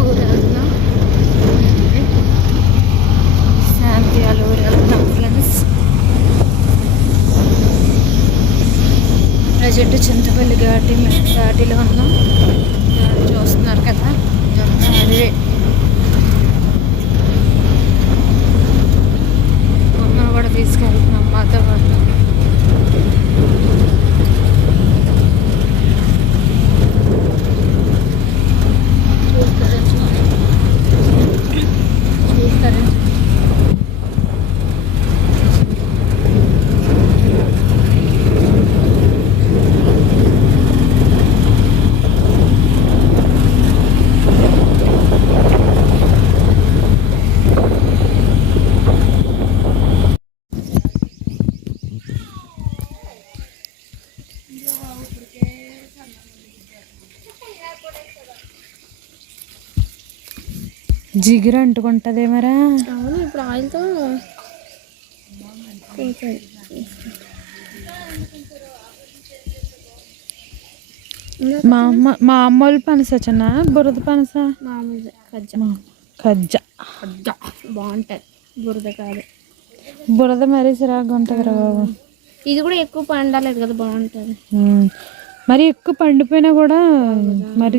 ఊరు వెళ్తున్నాం శాంతి వాళ్ళ ఊరు వెళ్తున్నాం ఫ్రెండ్స్ ప్రజెంట్ చింతపల్లి ఘాటి ఘాటిలో ఉన్నాం ఘాటి చూస్తున్నారు కదా ఇదంతా అడవే అమ్మను కూడా తీసుకెళ్తున్నాం మాతో పాటు చూస్తారా చూడండి చూస్తారా జిగురు అంటుకుంటుంది మరా? అవును ఇప్పుడు ఆయిల్తో మా అమ్మ మా అమ్మ వాళ్ళు పనస చిన్న బురద పనస? కజ్జ. బాగుంటుంది బురద కాదు. బురద మరీ చిరాకు ఉంటుంది రా బాబు? ఇది కూడా ఎక్కువ పండలేదు కదా బాగుంటుంది. మరి ఎక్కువ పండిపోయినా కూడా మరి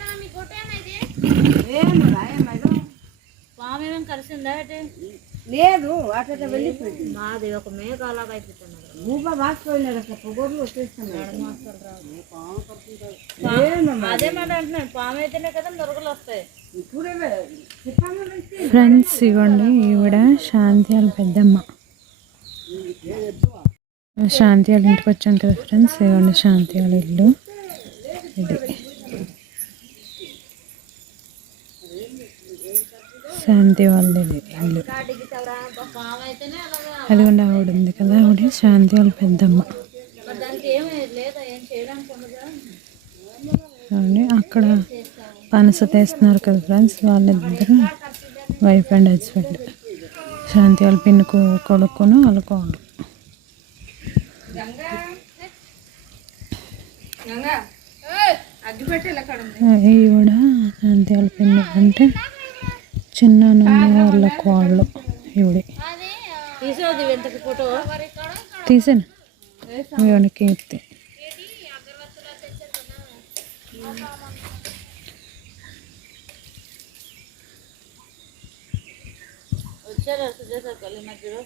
కలిసిందా లేదు అట్లా వెళ్ళిపోయింది. మాది ఒక మేక అలాగ అయిపోతున్నారు ఊబ వాసిపోయినాడు అసలు పొగోర్లు వచ్చేస్తున్నాడు అదే? మాట అంటున్నాను పాము అయితేనే కదా నురగలు వస్తాయి. ఫ్రెండ్స్ ఇవ్వండి ఈవిడ శాంతి వాళ్ళ పెద్దమ్మ. శాంతి వాళ్ళ ఇంటికి వచ్చాం కదా ఫ్రెండ్స్. ఇవ్వండి శాంతి వాళ్ళ ఇల్లు. ఇది. శాంతి వాళ్ళది. ఇల్లు అదిగోండి ఆవిడ ఉంది కదా ఆవిడ శాంతి వాళ్ళ పెద్దమ్మ. చూడండి అక్కడ పనస తీస్తున్నారు కదా ఫ్రెండ్స్ వాళ్ళిద్దరు వైఫ్ అండ్ హస్బెండ్ శాంతి వాళ్ళ పిన్ని కొ- కొడుకును వాళ్ళ ఉంది? ఈవిడ శాంతి వాళ్ళ పిన్ని అంటే చిన్న వాళ్ళ వెంటకి ఫోటో. తీసాను. మధ్యలో?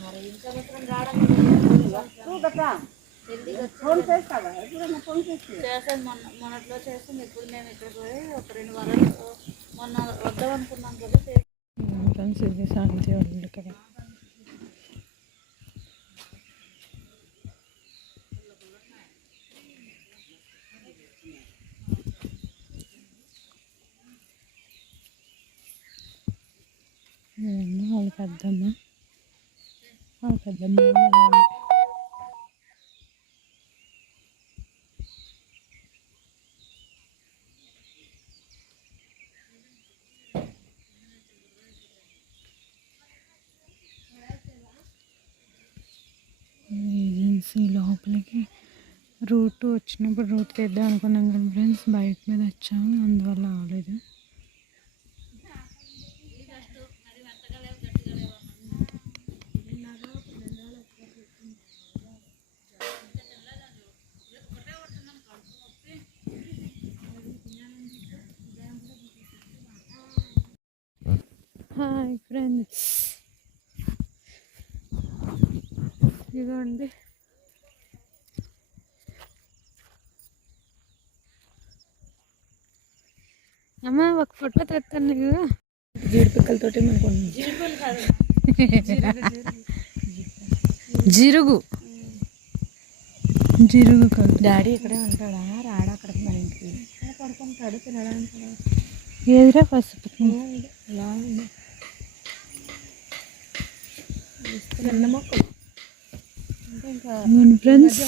మరి ఇంకా మాత్రం రావడం ఫోన్ చేస్తావా ఎప్పుడైనా ఫోన్ చేసి చేసాను మొన్న మొన్నట్లో చేస్తాం ఇప్పుడు మేము ఇక్కడ పోయి ఒక రెండు వారాలు మొన్న వద్దాం అనుకున్నాం కదా ఫ్రెండ్స్ ఇది శాంతి కదా వాళ్ళ పెద్దమ్మ. వాళ్ళ పెద్దమ్మ వాళ్ళ వాళ్ళు. ఏజెన్సీ లోపలికి రూట్ వచ్చినప్పుడు రూట్ తీద్దాం అనుకున్నాం కానీ ఫ్రెండ్స్ బైక్ మీద వచ్చాము అందువల్ల అవ్వలేదు హాయ్ ఫ్రెండ్స్ ఇదిగోండి అమ్మ ఒక ఫోటో తెస్తాను నీకు. జీడిపిక్కలతోటి మనకు జిరుగు. జిరుగు కాదు. డాడీ ఇక్కడే ఉంటాడా? రాడా అక్కడ మన ఇంటికి? పడుకుంటాడు తినడానికి ఏదిరా పసుపు? ఇలా ఉంది. ఫ్రెండ్స్.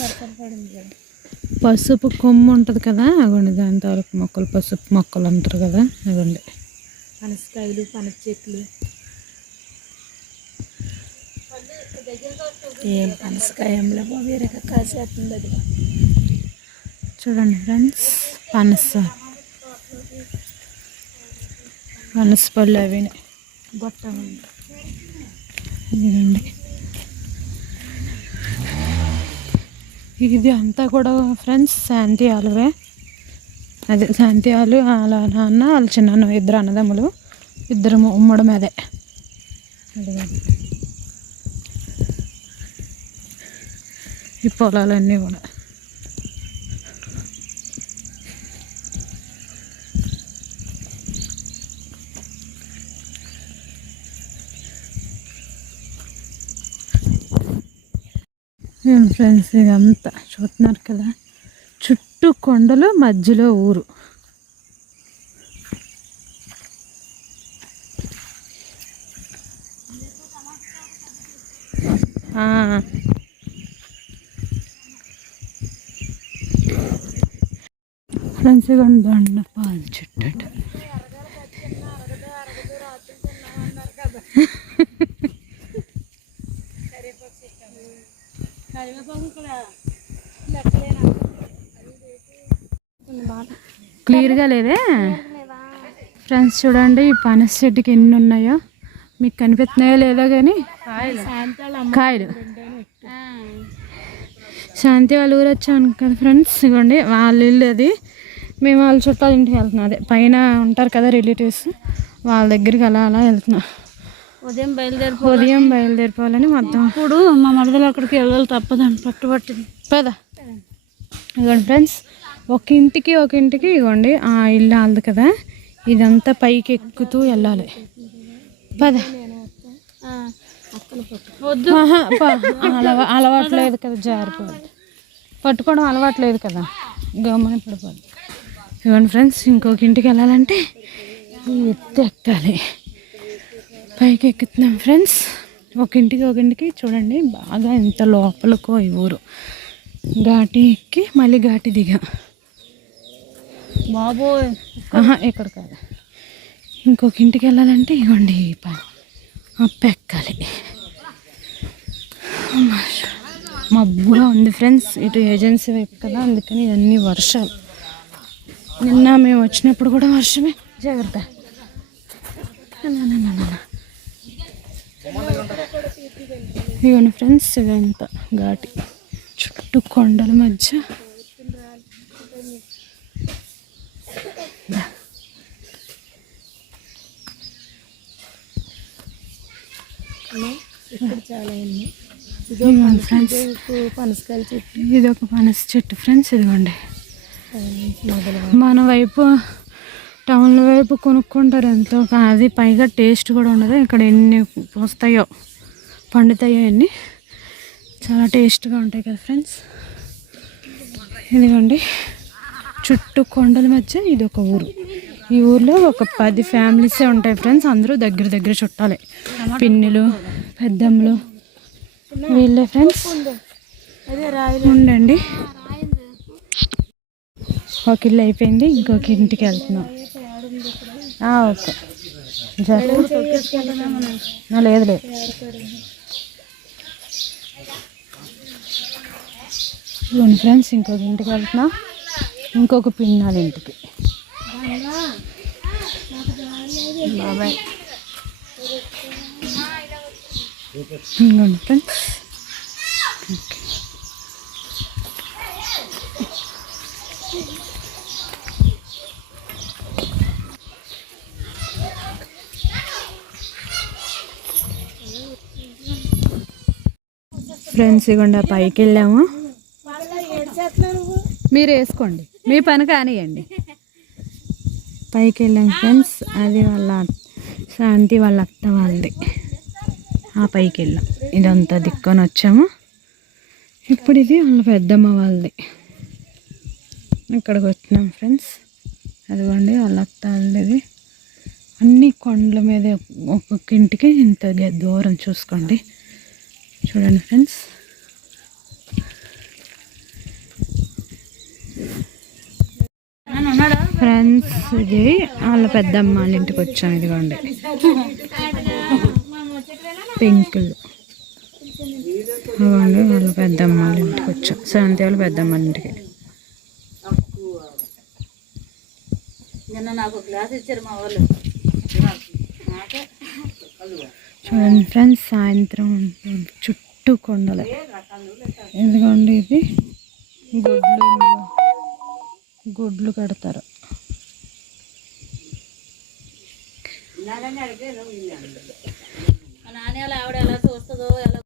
పసుపు కొమ్ము ఉంటుంది కదా అగోండి దాని మొక్కలు పసుపు మొక్కలు అంటారు కదా అగోండి. పనసకాయలు పనస చెట్లు ఏం పనసకాయ అమ్మలే వేరే కాసేస్తుంది అది. చూడండి ఫ్రెండ్స్ పనస. పనస పళ్ళు అవి గొట్ట ఉంది ఇదిగోండి ఇది అంతా కూడా ఫ్రెండ్స్ శాంతి ఆలువే అదే శాంతి ఆలు వాళ్ళ నాన్న వాళ్ళ చిన్న ఇద్దరు అన్నదమ్ములు. ఇద్దరు ఉమ్మడం మీదే. ఈ పొలాలన్నీ కూడా. ఫ్రెండ్స్ ఇదంతా చూస్తున్నారు కదా. చుట్టూ కొండలు మధ్యలో ఊరు. ఆ. ఫ్రెండ్స్ ఇదిగోండి దండ పాలు చుట్టూ క్లియర్గా లేదే? ఫ్రెండ్స్ చూడండి ఈ పనస చెట్టుకి ఎన్ని ఉన్నాయో. మీకు కనిపిస్తున్నాయో లేదో కానీ కాయలు. శాంతి వాళ్ళ ఊరు వచ్చాను కదా ఫ్రెండ్స్? ఇవ్వండి వాళ్ళ ఇల్లు అది. మేము వాళ్ళ చుట్టాల ఇంటికి వెళ్తున్నాం. అదే పైన ఉంటారు కదా రిలేటివ్స్. వాళ్ళ దగ్గరికి అలా అలా వెళ్తున్నాం. ఉదయం బయలుదేరి ఉదయం బయలుదేరిపోవాలని మొత్తం. ఇప్పుడు మా మరదలు అక్కడికి వెళ్ళాలి తప్పదని పట్టుబట్టింది. పద. ఇదిగోండి ఫ్రెండ్స్ ఒక ఇంటికి ఒక ఇంటికి ఇగోండి ఆ ఇల్లు ఆలదు కదా. ఇదంతా పైకి ఎక్కుతూ వెళ్ళాలి. పద. వద్దు. ఆహా, ప- అలవా అలవాట్లేదు కదా జారిపోద్ది పట్టుకోవడం అలవాట్లేదు కదా. గమని పడిపోద్ది ఇవ్వండి ఫ్రెండ్స్ ఇంకొక ఇంటికి వెళ్ళాలంటే ఎత్తు ఎక్కాలి. పైకి ఎక్కుతున్నాం ఫ్రెండ్స్. ఒక ఇంటికి ఒక ఇంటికి చూడండి బాగా ఎంత లోపలకో ఈ ఊరు. ఘాటి ఎక్కి మళ్ళీ ఘాటి దిగా. ఆహా ఇక్కడ కాదు. ఇంకొక ఇంటికి వెళ్ళాలంటే ఇవ్వండి ఈ ప- అప్పు ఎక్కాలి అమ్మా. మబ్బుగా ఉంది ఫ్రెండ్స్. ఇటు ఏజెన్సీ వైపు కదా అందుకని అన్ని వర్షాలు. నిన్న మేము వచ్చినప్పుడు కూడా వర్షమే. జాగ్రత్త. నా, ఇవ్వండి ఫ్రెండ్స్ ఇదంతా ఘాటి. చుట్టూ కొండల మధ్య. చెట్టు ఇది ఒక పనస చెట్టు ఫ్రెండ్స్ ఇదిగోండి. మన వైపు టౌన్ వైపు కొనుక్కుంటారు ఎంతో అది పైగా టేస్ట్ కూడా ఉండదు. ఇక్కడ ఎన్ని వస్తాయో పండుతాయో అన్ని చాలా టేస్ట్గా ఉంటాయి కదా ఫ్రెండ్స్. ఇదిగోండి చుట్టూ కొండల మధ్య ఇది ఒక ఊరు. ఈ ఊర్లో ఒక పది ఫ్యామిలీసే ఉంటాయి ఫ్రెండ్స్ అందరూ దగ్గర దగ్గర చుట్టాలి. పిన్నులు పెద్దమ్మలు వీళ్ళే ఫ్రెండ్స్. ఉండండి. ఒక ఇల్లు అయిపోయింది ఇంకొక ఇంటికి వెళ్తున్నాం. ఓకే లేదు లేదు ఇవ్వండి ఫ్రెండ్స్ ఇంకొక ఇంటికి వెళ్తున్నా ఇంకొక పిన్నాల ఇంటికి బాబాయ్ ఇవ్వండి ఫ్రెండ్స్ ఓకే ఫ్రెండ్స్ ఇగోండి ఆ పైకి వెళ్ళాము మీరు వేసుకోండి. మీ పని కానివ్వండి పైకి వెళ్ళాం ఫ్రెండ్స్ అది వాళ్ళ శాంతి వాళ్ళ అత్త వాళ్ళది. ఆ పైకి వెళ్ళాం ఇదంతా దిక్కొని వచ్చాము. ఇప్పుడు ఇది వాళ్ళ పెద్దమ్మ వాళ్ళది. ఇక్కడికి వచ్చినాం ఫ్రెండ్స్ అదిగోండి వాళ్ళ అత్త వాళ్ళది. అన్ని కొండల మీద ఒక్కొక్క ఇంటికి ఇంత దూరం చూసుకోండి. చూడండి ఫ్రెండ్స్ ఫ్రెండ్స్ ఇది వాళ్ళ పెద్దమ్మ వాళ్ళ ఇంటికి వచ్చాం ఇదిగోండి. పెంకులు ఇదిగోండి వాళ్ళ పెద్దమ్మ వాళ్ళ ఇంటికి వచ్చాం. శాంతి వాళ్ళ పెద్దమ్మ వాళ్ళ ఇంటికి. నిన్న నాకు ఒక గ్లాస్ ఇచ్చారు మా వాళ్ళు. చూడండి ఫ్రెండ్స్ సాయంత్రం చుట్టూ కొండలే. ఎందుకండి ఇది? గుడ్లు గుడ్లు కడతారు. నాన్న ఆవిడ ఎలా చూస్తుందో ఎలా